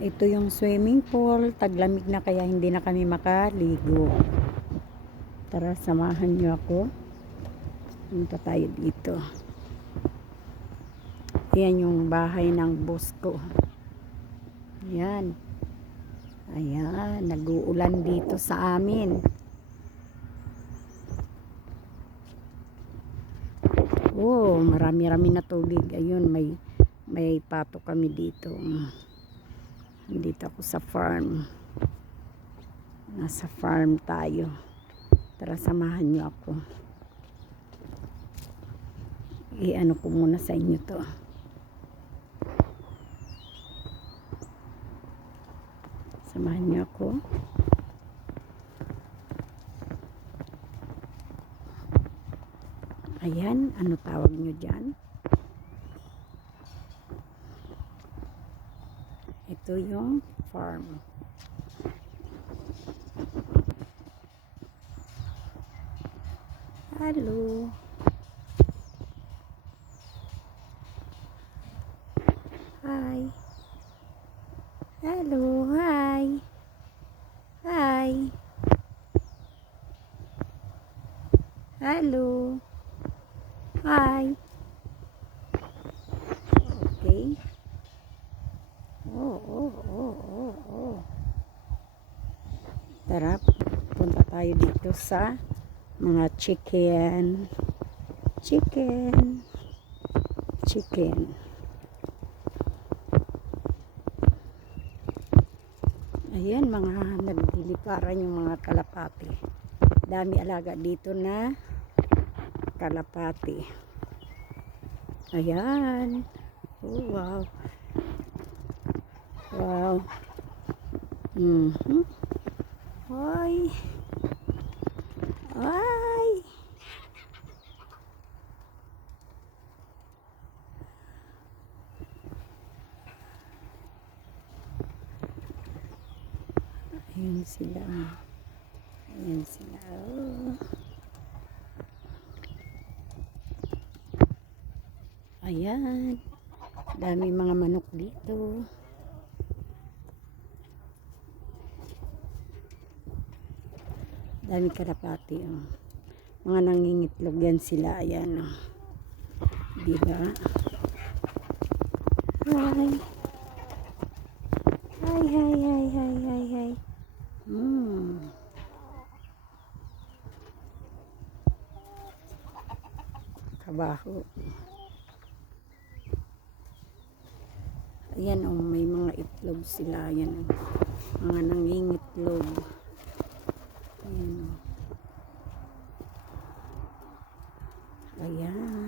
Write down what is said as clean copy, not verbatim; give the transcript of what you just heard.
Ito yung swimming pool. Taglamig na kaya hindi na kami makaligo. Tara, samahan niyo ako. Punta tayo dito. Ayan yung bahay ng boss ko. Ayan. Ayan, nag-uulan dito sa amin. Oh, marami-rami na tubig. Ayun, may pato kami dito. Dito ako sa farm. Nasa farm tayo. Tara, samahan niyo ako. I-ano ko muna sa inyo to. Samahan niyo ako. Ayan, ano tawag niyo dyan? Ito yung farm. Hello. Hi. Hello, hi. Hi. Hello. Hi. Okay. Oh. Tara, punta tayo dito sa mga chicken. Ayan, mga nagdiliparan yung mga kalapati. Dami alaga dito na kalapati. Ayan. Oh, wow. Wow. Ay. Ay. Ayan sila. Ayan sila. Oh. Ayan. Dami mga manok dito. Dami kalapati. Oh. Mga nangingitlog yan sila. Ayan. Oh. Diba? Hi. Hi. Kabaho. Ayan, oh, may mga itlog sila. Ayan, oh. Mga nangingitlog. Ayan, oh. Ayan.